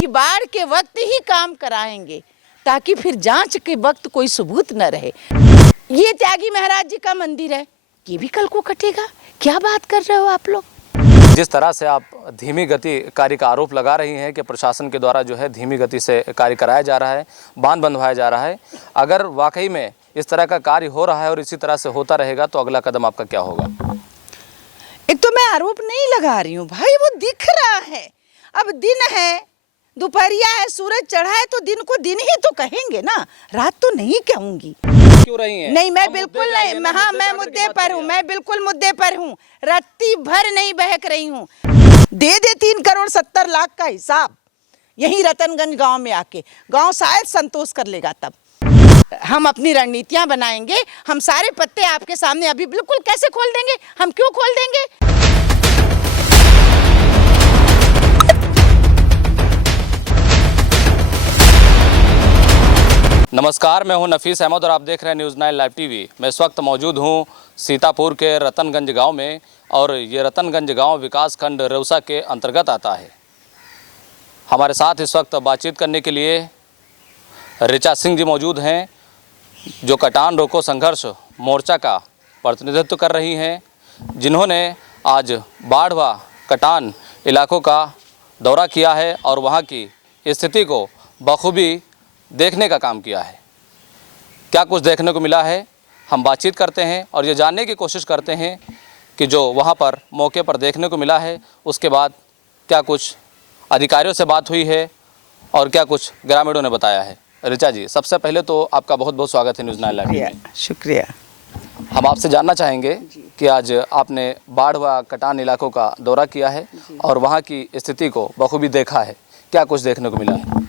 कि बाढ़ के वक्त ही काम कराएंगे ताकि फिर जांच के वक्त कोई सबूत न रहे। ये त्यागी महाराज जी का मंदिर है, ये भी कल को कटेगा। क्या बात कर रहे हो आप लोग? जिस तरह से आप धीमी गति कार्य का आरोप लगा रही हैं कि प्रशासन के द्वारा जो है धीमी गति से कार्य कराया जा रहा है, बांध बंधवाया जा रहा है, अगर वाकई में इस तरह का कार्य हो रहा है और इसी तरह से होता रहेगा तो अगला कदम आपका क्या होगा? एक तो मैं आरोप नहीं लगा रही हूँ भाई, वो दिख रहा है। अब दिन है, दोपहरिया है, सूरज चढ़ा है तो दिन को दिन ही तो कहेंगे ना, रात तो नहीं कहूंगी। क्यों रही हैं? नहीं, मैं बिल्कुल नहीं, हाँ मैं मुद्दे पर हूँ, मैं बिल्कुल मुद्दे पर हूँ, रत्ती भर नहीं बहक रही हूँ। दे 3,70,00,000 का हिसाब यही रतनगंज गांव में आके, गांव शायद संतोष कर लेगा। तब हम अपनी रणनीतियां बनाएंगे। हम सारे पत्ते आपके सामने अभी बिल्कुल कैसे खोल देंगे, हम क्यों खोल देंगे? नमस्कार, मैं हूं नफीस अहमद और आप देख रहे हैं न्यूज़ 9 लाइव टीवी। मैं इस वक्त मौजूद हूं सीतापुर के रतनगंज गांव में और ये रतनगंज गांव विकासखंड रेउसा के अंतर्गत आता है। हमारे साथ इस वक्त बातचीत करने के लिए ऋचा सिंह जी मौजूद हैं, जो कटान रोको संघर्ष मोर्चा का प्रतिनिधित्व कर रही हैं, जिन्होंने आज बाढ़ व कटान इलाकों का दौरा किया है और वहाँ की स्थिति को बखूबी देखने का काम किया है। क्या कुछ देखने को मिला है, हम बातचीत करते हैं और ये जानने की कोशिश करते हैं कि जो वहाँ पर मौके पर देखने को मिला है उसके बाद क्या कुछ अधिकारियों से बात हुई है और क्या कुछ ग्रामीणों ने बताया है। ऋचा जी, सबसे पहले तो आपका बहुत बहुत स्वागत है न्यूज़ 9 लाइव में। शुक्रिया। हम आपसे जानना चाहेंगे कि आज आपने बाढ़ व कटान इलाकों का दौरा किया है और वहाँ की स्थिति को बखूबी देखा है, क्या कुछ देखने को मिला है?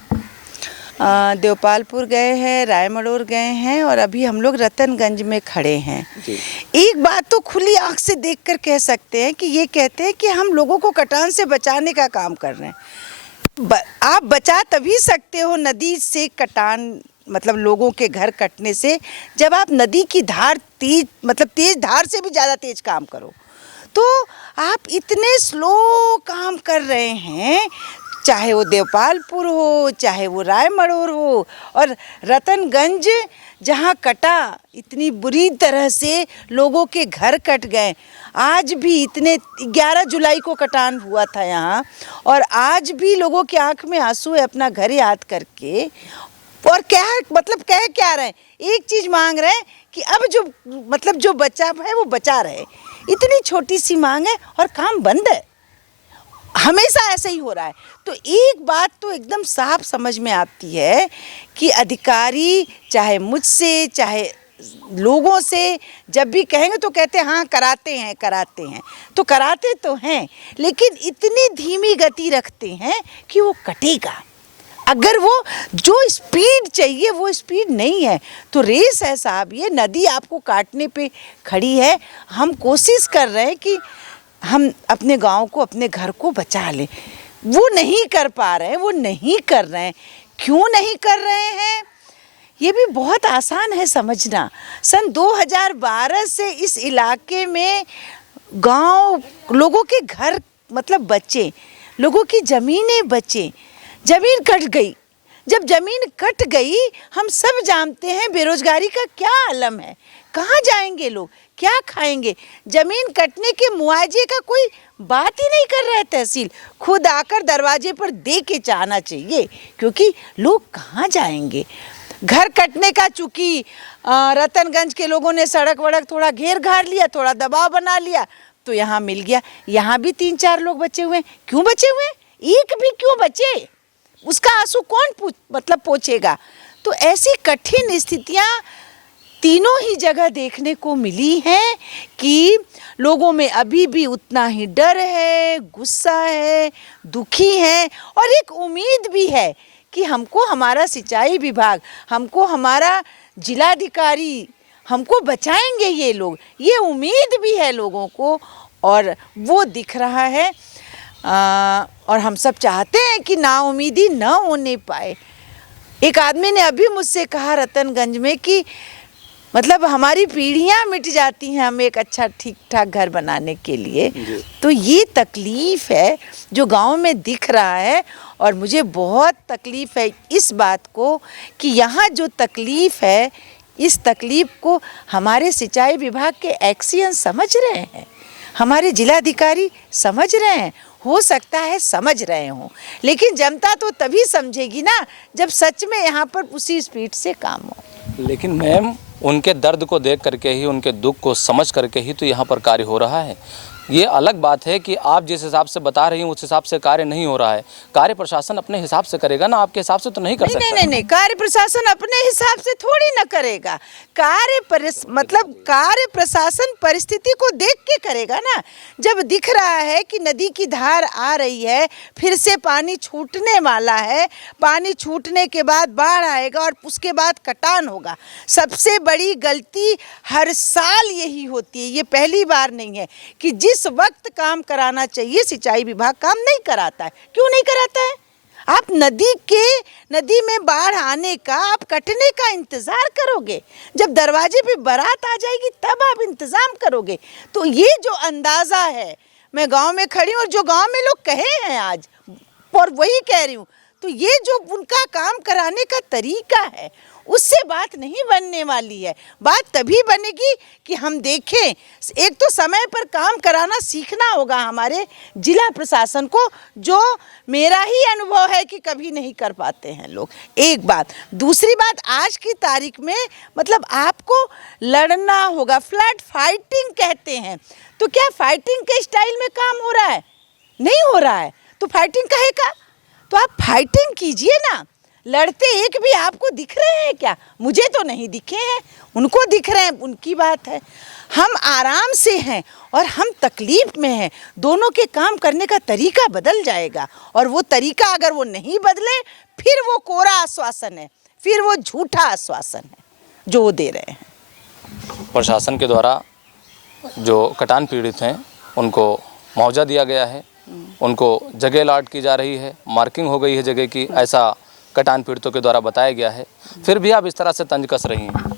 देवपालपुर गए हैं, रायमड़ोर गए हैं और अभी हम लोग रतनगंज में खड़े हैं। एक बात तो खुली आंख से देखकर कह सकते हैं कि ये कहते हैं कि हम लोगों को कटान से बचाने का काम कर रहे हैं। आप बचा तभी सकते हो नदी से कटान, मतलब लोगों के घर कटने से, जब आप नदी की धार तेज, मतलब तेज धार से भी ज़्यादा तेज काम करो। तो आप इतने स्लो काम कर रहे हैं, चाहे वो देवपालपुर हो, चाहे वो रायमड़ोर हो, और रतनगंज जहाँ कटा, इतनी बुरी तरह से लोगों के घर कट गए। आज भी इतने 11 जुलाई को कटान हुआ था यहाँ, और आज भी लोगों की आंख में आंसू है अपना घर याद करके। और क्या मतलब कह क्या रहे हैं, एक चीज़ मांग रहे हैं कि अब जो मतलब जो बचा है वो बचा रहे। इतनी छोटी सी मांग है और काम बंद है। हमेशा ऐसा ही हो रहा है। तो एक बात तो एकदम साफ समझ में आती है कि अधिकारी चाहे मुझसे चाहे लोगों से जब भी कहेंगे तो कहते हैं हाँ कराते हैं, तो कराते तो हैं, लेकिन इतनी धीमी गति रखते हैं कि वो कटेगा। अगर वो जो स्पीड चाहिए वो स्पीड नहीं है तो रेस है साहब, ये नदी आपको काटने पे खड़ी है। हम कोशिश कर रहे हैं कि हम अपने गांव को, अपने घर को बचा लें, वो नहीं कर पा रहे हैं, वो नहीं कर रहे हैं। क्यों नहीं कर रहे हैं ये भी बहुत आसान है समझना। सन 2012 से इस इलाके में गांव, लोगों के घर मतलब बचे, लोगों की ज़मीनें बचे, ज़मीन कट गई। जब ज़मीन कट गई, हम सब जानते हैं बेरोजगारी का क्या आलम है, कहाँ जाएंगे लोग, क्या खाएंगे। ज़मीन कटने के मुआवजे का कोई बात ही नहीं कर रहा है तहसील, खुद आकर दरवाजे पर दे के जाना चाहिए, क्योंकि लोग कहाँ जाएंगे। घर कटने का चूँकि रतनगंज के लोगों ने सड़क वड़क थोड़ा घेर घार लिया, थोड़ा दबाव बना लिया, तो यहाँ मिल गया। यहाँ भी 3-4 लोग बचे हुए हैं। क्यों बचे हुए हैं? एक भी क्यों बचे? उसका आंसू कौन मतलब पोंछेगा? तो ऐसी कठिन स्थितियाँ तीनों ही जगह देखने को मिली हैं कि लोगों में अभी भी उतना ही डर है, गुस्सा है, दुखी है और एक उम्मीद भी है कि हमको हमारा सिंचाई विभाग, हमको हमारा जिलाधिकारी, हमको बचाएंगे ये लोग। ये उम्मीद भी है लोगों को और वो दिख रहा है। और हम सब चाहते हैं कि नाउम्मीदी न होने पाए। एक आदमी ने अभी मुझसे कहा रतनगंज में कि मतलब हमारी पीढ़ियां मिट जाती हैं हम एक अच्छा ठीक ठाक घर बनाने के लिए। तो ये तकलीफ है जो गांव में दिख रहा है, और मुझे बहुत तकलीफ है इस बात को कि यहाँ जो तकलीफ है, इस तकलीफ को हमारे सिंचाई विभाग के एक्सियन समझ रहे हैं, हमारे जिलाधिकारी समझ रहे हैं, हो सकता है समझ रहे हों, लेकिन जनता तो तभी समझेगी ना जब सच में यहाँ पर उसी स्पीड से काम हो। लेकिन मैम, उनके दर्द को देख करके ही, उनके दुख को समझ करके ही तो यहाँ पर कार्य हो रहा है। ये अलग बात है कि आप जिस हिसाब से बता रही हैं उस हिसाब से कार्य नहीं हो रहा है। कार्य प्रशासन अपने हिसाब से करेगा ना, आपके हिसाब से तो नहीं कर सकता। नहीं, कार्य प्रशासन अपने हिसाब से थोड़ी ना करेगा। कार्य प्रशासन परिस्थिति को देख के करेगा ना। जब दिख रहा है कि नदी की धार आ रही है, फिर से पानी छूटने वाला है, पानी छूटने के बाद बाढ़ आएगा और उसके बाद कटान होगा। सबसे बड़ी गलती हर साल यही होती है, ये पहली बार नहीं है कि जिस वक्त काम कराना चाहिए सिंचाई विभाग काम नहीं कराता है। क्यों नहीं कराता है? आप नदी में बाढ़ आने का, आप कटने का इंतजार करोगे, जब दरवाजे पे बारात आ जाएगी तब आप इंतजाम करोगे। तो ये जो अंदाजा है, मैं गांव में खड़ी हूँ और जो गांव में लोग कहे हैं आज, और वही कह रही हूँ, तो ये जो उनका काम कराने का तरीका है उससे बात नहीं बनने वाली है। बात तभी बनेगी कि हम देखें, एक तो समय पर काम कराना सीखना होगा हमारे जिला प्रशासन को, जो मेरा ही अनुभव है कि कभी नहीं कर पाते हैं लोग। एक बात, दूसरी बात, आज की तारीख में मतलब आपको लड़ना होगा, फ्लैट फाइटिंग कहते हैं। तो क्या फाइटिंग के स्टाइल में काम हो रहा है? नहीं हो रहा है। तो फाइटिंग काहे का? तो आप फाइटिंग कीजिए ना। लड़ते एक भी आपको दिख रहे हैं क्या? मुझे तो नहीं दिखे हैं, उनको दिख रहे हैं, उनकी बात है। हम आराम से हैं और हम तकलीफ में हैं। दोनों के काम करने का तरीका बदल जाएगा, और वो तरीका अगर वो नहीं बदले फिर वो कोरा आश्वासन है, फिर वो झूठा आश्वासन है जो वो दे रहे हैं। प्रशासन के द्वारा जो कटान पीड़ित हैं उनको मुआवजा दिया गया है, उनको जगह अलॉट की जा रही है, मार्किंग हो गई है जगह की, ऐसा कटान पीड़ितों के द्वारा बताया गया है। फिर भी आप इस तरह से तंज कस रही हैं।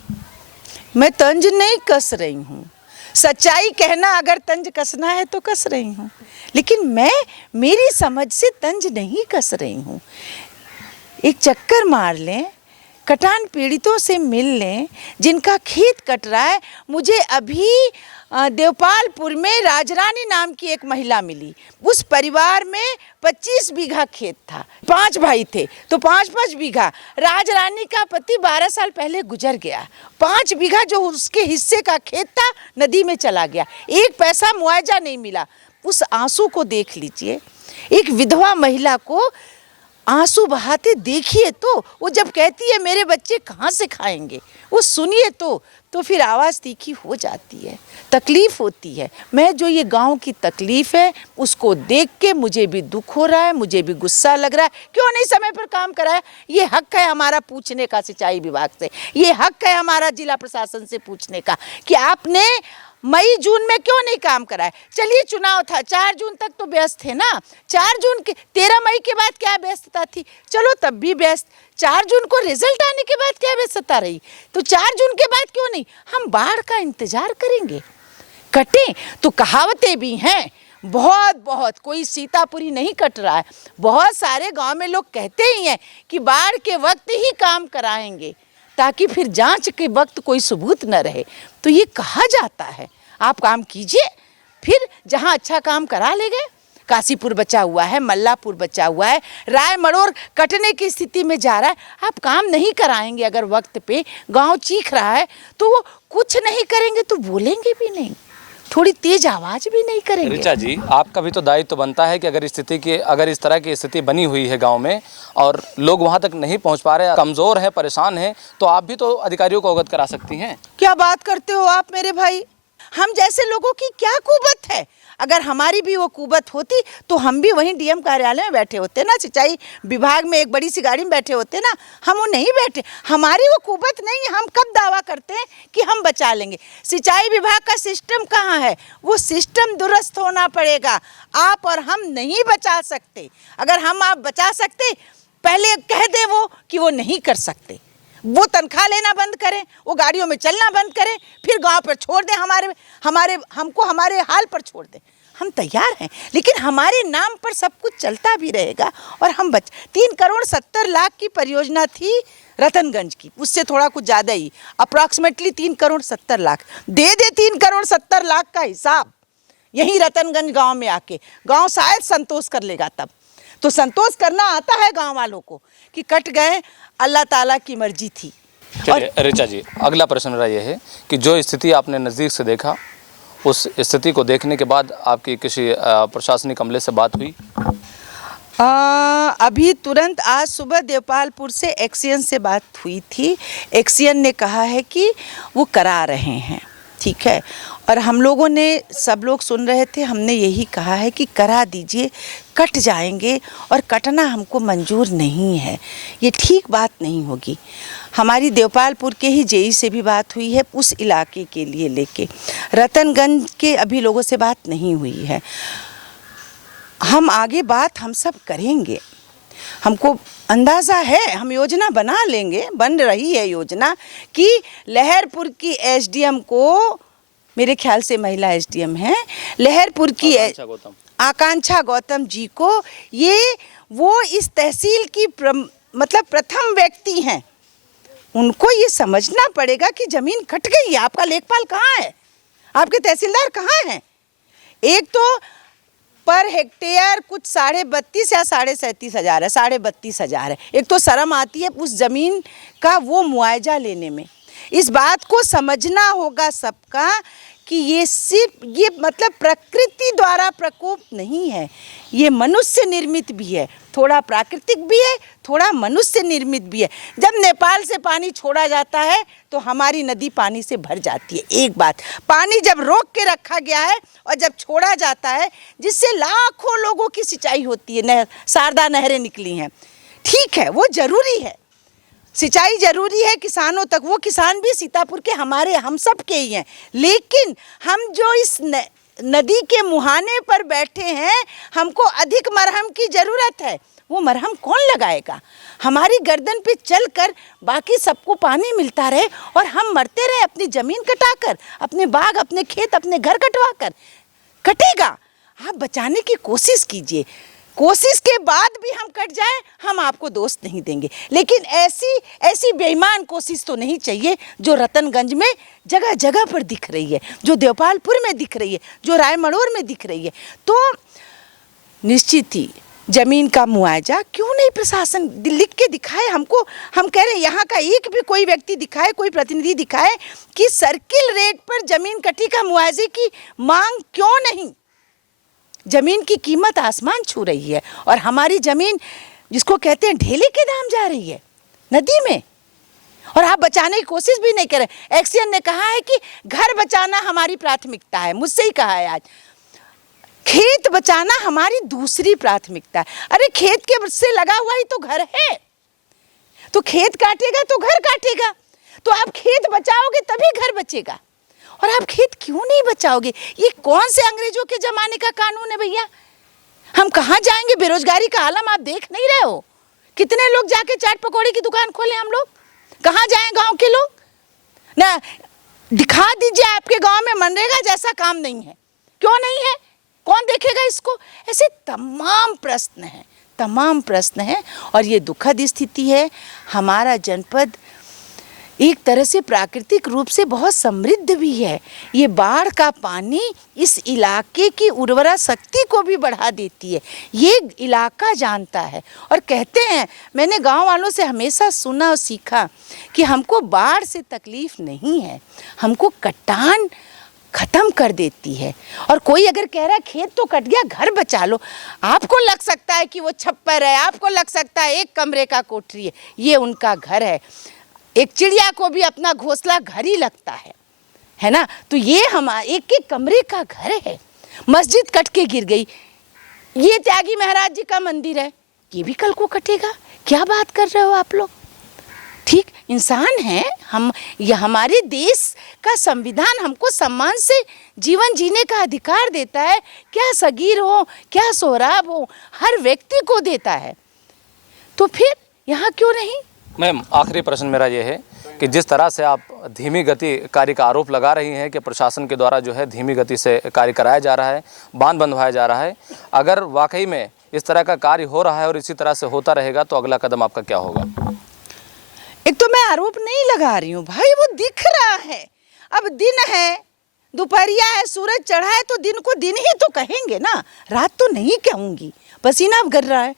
मैं तंज नहीं कस रही हूँ, सच्चाई कहना अगर तंज कसना है तो कस रही हूँ, लेकिन मैं मेरी समझ से तंज नहीं कस रही हूँ। एक चक्कर मार लें, कटान पीड़ितों से मिल लें जिनका खेत कट रहा है। मुझे अभी देवपालपुर में राजरानी नाम की एक महिला मिली। उस परिवार में 25 बीघा खेत था, 5 भाई थे, तो 5-5 बीघा। राजरानी का पति 12 साल पहले गुजर गया। 5 बीघा जो उसके हिस्से का खेत था नदी में चला गया, 1 पैसा मुआवजा नहीं मिला। उस आंसू को देख लीजिए, एक विधवा महिला को आंसू बहाते देखिए। तो वो जब कहती है मेरे बच्चे कहाँ से खाएंगे, वो सुनिए तो फिर आवाज़ तीखी हो जाती है, तकलीफ़ होती है। मैं जो ये गांव की तकलीफ़ है उसको देख के मुझे भी दुख हो रहा है, मुझे भी गुस्सा लग रहा है। क्यों नहीं समय पर काम कराया? ये हक है हमारा पूछने का सिंचाई विभाग से, ये हक है हमारा जिला प्रशासन से पूछने का कि आपने मई जून में क्यों नहीं काम कराया। चलिए चुनाव था, 4 जून तक तो व्यस्त थे ना, 4 जून के 13 मई के बाद क्या व्यस्तता थी, चलो तब भी व्यस्त। 4 जून को रिजल्ट आने के बाद क्या व्यस्तता रही, तो 4 जून के बाद क्यों नहीं? हम बाढ़ का इंतजार करेंगे, कटें तो कहावतें भी हैं बहुत, कोई सीतापुरी नहीं कट रहा है। बहुत सारे गांव में लोग कहते ही हैं कि बाढ़ के वक्त ही काम कराएंगे ताकि फिर जांच के वक्त कोई सबूत न रहे। तो ये कहा जाता है, आप काम कीजिए, फिर जहां अच्छा काम करा ले गए। काशीपुर बचा हुआ है, मल्लापुर बचा हुआ है, राय मरोर कटने की स्थिति में जा रहा है। आप काम नहीं कराएंगे अगर वक्त पे, गांव चीख रहा है तो वो कुछ नहीं करेंगे तो बोलेंगे भी नहीं, थोड़ी तेज आवाज भी नहीं करेंगे। ऋचा जी, आपका भी तो दायित्व तो बनता है कि अगर इस तरह की स्थिति बनी हुई है गांव में और लोग वहां तक नहीं पहुंच पा रहे, कमज़ोर हैं, परेशान हैं, तो आप भी तो अधिकारियों को अवगत करा सकती हैं। क्या बात करते हो आप मेरे भाई? हम जैसे लोगों की क्या कुबत है? अगर हमारी भी वो कुबत होती तो हम भी वहीं डीएम कार्यालय में बैठे होते ना, सिंचाई विभाग में एक बड़ी सी गाड़ी में बैठे होते ना। हम वो नहीं बैठे, हमारी वो कुबत नहीं है। हम कब दावा करते हैं कि हम बचा लेंगे? सिंचाई विभाग का सिस्टम कहाँ है? वो सिस्टम दुरुस्त होना पड़ेगा। आप और हम नहीं बचा सकते। अगर हम आप बचा सकते, पहले कह दे वो कि वो नहीं कर सकते। वो तनख्वाह लेना बंद करें, वो गाड़ियों में चलना बंद करें, फिर गांव पर छोड़ दें, हमको हमारे हाल पर छोड़ दें। हम तैयार हैं, लेकिन हमारे नाम पर सब कुछ चलता भी रहेगा। और हम 3,70,00,000 की परियोजना थी रतनगंज की, उससे थोड़ा कुछ ज़्यादा ही, अप्रॉक्सीमेटली 3,70,00,000 दे 3,70,00,000 का हिसाब यहीं रतनगंज गांव में आके गांव शायद संतोष कर लेगा। तब तो संतोष करना आता है गांव वालों को कि कट गए, अल्लाह ताला की मर्जी थी। चलिए ऋचा जी, अगला प्रश्न मेरा ये है कि जो स्थिति आपने नज़दीक से देखा, उस स्थिति को देखने के बाद आपकी किसी प्रशासनिक अमले से बात हुई? अभी तुरंत आज सुबह देवपालपुर से एक्सियन से बात हुई थी। एक्सियन ने कहा है कि वो करा रहे हैं, ठीक है। और हम लोगों ने, सब लोग सुन रहे थे, हमने यही कहा है कि करा दीजिए, कट जाएंगे, और कटना हमको मंजूर नहीं है, ये ठीक बात नहीं होगी। हमारी देवपालपुर के ही जेई से भी बात हुई है उस इलाके के लिए लेके, रतनगंज के अभी लोगों से बात नहीं हुई है। हम आगे बात हम सब करेंगे, हमको अंदाज़ा है, हम योजना बना लेंगे, बन रही है योजना कि लहरपुर की एसडीएम को, मेरे ख्याल से महिला एसडीएम हैं, लहरपुर की आकांक्षा गौतम जी को, वो इस तहसील की मतलब प्रथम व्यक्ति हैं, उनको ये समझना पड़ेगा कि ज़मीन कट गई है। आपका लेखपाल कहाँ है, आपके तहसीलदार कहाँ हैं? एक तो पर हेक्टेयर कुछ 32.5 या 37.5 हज़ार है, 32.5 हज़ार है। एक तो शर्म आती है उस ज़मीन का वो मुआवजा लेने में। इस बात को समझना होगा सबका कि ये सिर्फ ये मतलब प्रकृति द्वारा प्रकोप नहीं है, ये मनुष्य निर्मित भी है, थोड़ा प्राकृतिक भी है, थोड़ा मनुष्य निर्मित भी है। जब नेपाल से पानी छोड़ा जाता है तो हमारी नदी पानी से भर जाती है। एक बात, पानी जब रोक के रखा गया है और जब छोड़ा जाता है, जिससे लाखों लोगों की सिंचाई होती है, नहर, शारदा नहरें निकली हैं, ठीक है, वो ज़रूरी है, सिंचाई जरूरी है किसानों तक, वो किसान भी सीतापुर के हमारे हम सब के ही हैं। लेकिन हम जो इस नदी के मुहाने पर बैठे हैं, हमको अधिक मरहम की ज़रूरत है। वो मरहम कौन लगाएगा? हमारी गर्दन पे चलकर बाकी सबको पानी मिलता रहे और हम मरते रहे अपनी ज़मीन कटाकर, अपने बाग, अपने खेत, अपने घर कटवा कर। कटेगा, आप बचाने की कोशिश कीजिए, कोशिश के बाद भी हम कट जाए, हम आपको दोष नहीं देंगे। लेकिन ऐसी बेईमान कोशिश तो नहीं चाहिए जो रतनगंज में जगह जगह पर दिख रही है, जो देवपालपुर में दिख रही है, जो रायमड़ोर में दिख रही है। तो निश्चित ही ज़मीन का मुआवजा क्यों नहीं प्रशासन लिख के दिखाए हमको। हम कह रहे हैं यहाँ का एक भी कोई व्यक्ति दिखाए, कोई प्रतिनिधि दिखाए कि सर्किल रेट पर ज़मीन कटी का मुआवजे की मांग क्यों नहीं। ज़मीन की कीमत आसमान छू रही है और हमारी ज़मीन जिसको कहते हैं ढेले के दाम जा रही है नदी में, और आप बचाने की कोशिश भी नहीं करें। एक्सियन ने कहा है कि घर बचाना हमारी प्राथमिकता है, मुझसे ही कहा है आज, खेत बचाना हमारी दूसरी प्राथमिकता है। अरे खेत के से लगा हुआ ही तो घर है, तो खेत काटेगा तो घर काटेगा, तो आप खेत बचाओगे तभी घर बचेगा, और आप खेत क्यों नहीं बचाओगे? ये कौन से अंग्रेजों के ज़माने का कानून है भैया? हम कहाँ जाएंगे? बेरोजगारी का आलम आप देख नहीं रहे हो? कितने लोग जाके चाट पकौड़े की दुकान खोले, हम लोग कहाँ जाएं? गांव के लोग ना, दिखा दीजिए आपके गांव में मनरेगा जैसा काम नहीं है। क्यों नहीं है? कौन देखेगा इसको? ऐसे तमाम प्रश्न हैं, तमाम प्रश्न हैं, और ये दुखद स्थिति है। हमारा जनपद एक तरह से प्राकृतिक रूप से बहुत समृद्ध भी है। ये बाढ़ का पानी इस इलाके की उर्वरा शक्ति को भी बढ़ा देती है, ये इलाका जानता है। और कहते हैं, मैंने गांव वालों से हमेशा सुना और सीखा कि हमको बाढ़ से तकलीफ नहीं है, हमको कटान ख़त्म कर देती है। और कोई अगर कह रहा है खेत तो कट गया, घर बचा लो, आपको लग सकता है कि वो छप्पर है, आपको लग सकता है एक कमरे का कोठरी है, ये उनका घर है। एक चिड़िया को भी अपना घोंसला घर ही लगता है ना? तो ये हमारा एक एक कमरे का घर है। मस्जिद कट के गिर गई, ये त्यागी महाराज जी का मंदिर है, ये भी कल को कटेगा। क्या बात कर रहे हो आप लोग? ठीक इंसान हैं हम, ये हमारे देश का संविधान हमको सम्मान से जीवन जीने का अधिकार देता है, क्या सगीर हो, क्या सोहराब हो, हर व्यक्ति को देता है। तो फिर यहाँ क्यों नहीं? मैम, आखिरी प्रश्न मेरा ये है कि जिस तरह से आप धीमी गति कार्य का आरोप लगा रही हैं कि प्रशासन के द्वारा जो है धीमी गति से कार्य कराया जा रहा है, बांध बंधवाया जा रहा है, अगर वाकई में इस तरह का कार्य हो रहा है और इसी तरह से होता रहेगा तो अगला कदम आपका क्या होगा? एक तो मैं आरोप नहीं लगा रही हूँ भाई, वो दिख रहा है। अब दिन है, दोपहरिया है, सूरज चढ़ा है, तो दिन को दिन ही तो कहेंगे ना, रात तो नहीं कहूँगी। पसीना अब गिर रहा है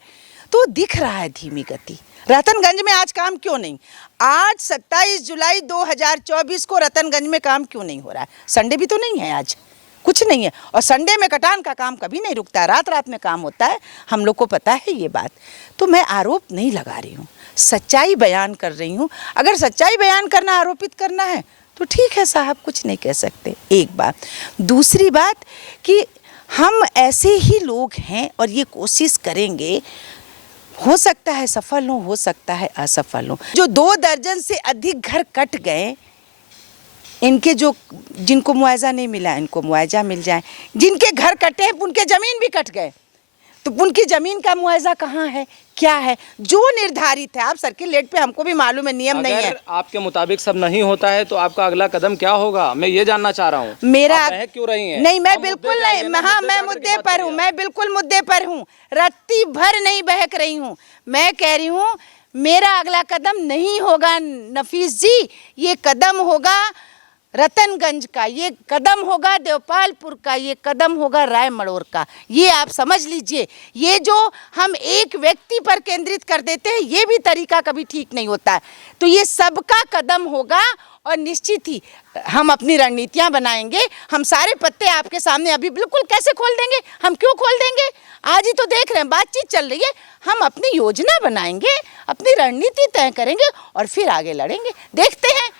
तो दिख रहा है धीमी गति। रतनगंज में आज काम क्यों नहीं? आज 27 जुलाई 2024 को रतनगंज में काम क्यों नहीं हो रहा है? संडे भी तो नहीं है, आज कुछ नहीं है। और संडे में कटान का काम कभी नहीं रुकता है, रात रात में काम होता है, हम लोग को पता है ये बात। तो मैं आरोप नहीं लगा रही हूँ, सच्चाई बयान कर रही हूँ। अगर सच्चाई बयान करना आरोपित करना है तो ठीक है साहब, कुछ नहीं कह सकते, एक बात। दूसरी बात कि हम ऐसे ही लोग हैं और ये कोशिश करेंगे, हो सकता है सफल हो सकता है असफल हो। जो 2 दर्जन से अधिक घर कट गए, इनके जिनको मुआवजा नहीं मिला इनको मुआवजा मिल जाए। जिनके घर कटे उनके ज़मीन भी कट गए, तो उनकी ज़मीन का मुआवजा कहाँ है, क्या है? जो निर्धारित है, आप सर्किल रेट पे, हमको भी मालूम है नियम नहीं है। आपके मुताबिक सब नहीं होता है तो आपका अगला कदम क्या होगा, मैं ये जानना चाह रहा हूँ। मेरा आप क्यों रही हैं? नहीं, मैं बिल्कुल नहीं, हाँ मैं मुद्दे पर हूँ, मैं बिल्कुल मुद्दे पर हूँ, रत्ती भर नहीं बहक रही हूँ। मैं कह रही हूँ मेरा अगला कदम नहीं होगा नफीस जी, ये कदम होगा रतनगंज का, ये कदम होगा देवपालपुर का, ये कदम होगा राय मड़ोर का। ये आप समझ लीजिए, ये जो हम एक व्यक्ति पर केंद्रित कर देते हैं ये भी तरीका कभी ठीक नहीं होता है। तो ये सबका कदम होगा और निश्चित ही हम अपनी रणनीतियां बनाएंगे। हम सारे पत्ते आपके सामने अभी बिल्कुल कैसे खोल देंगे, हम क्यों खोल देंगे? आज ही तो देख रहे हैं, बातचीत चल रही है। हम अपनी योजना बनाएंगे, अपनी रणनीति तय करेंगे और फिर आगे लड़ेंगे। देखते हैं,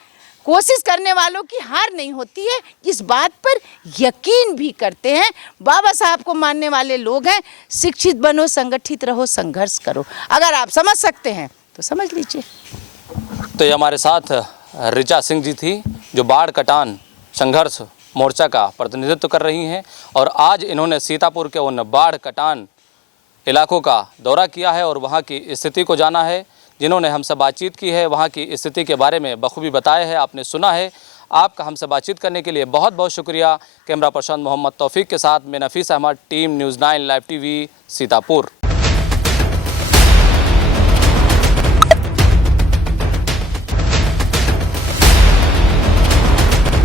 कोशिश करने वालों की हार नहीं होती है, इस बात पर यकीन भी करते हैं। बाबा साहब को मानने वाले लोग हैं। शिक्षित बनो, संगठित रहो, संघर्ष करो। अगर आप समझ सकते हैं तो समझ लीजिए। तो ये हमारे साथ ऋचा सिंह जी थी, जो बाढ़ कटान संघर्ष मोर्चा का प्रतिनिधित्व कर रही हैं और आज इन्होंने सीतापुर के उन बाढ़ कटान इलाकों का दौरा किया है और वहाँ की स्थिति को जाना है। जिन्होंने हमसे बातचीत की है, वहाँ की स्थिति के बारे में बखूबी बताया है, आपने सुना है। आपका हमसे बातचीत करने के लिए बहुत बहुत शुक्रिया। कैमरा पर्सन मोहम्मद तौफीक के साथ मैं Nafees Ahmad, team news 9 live TV, Sitapur.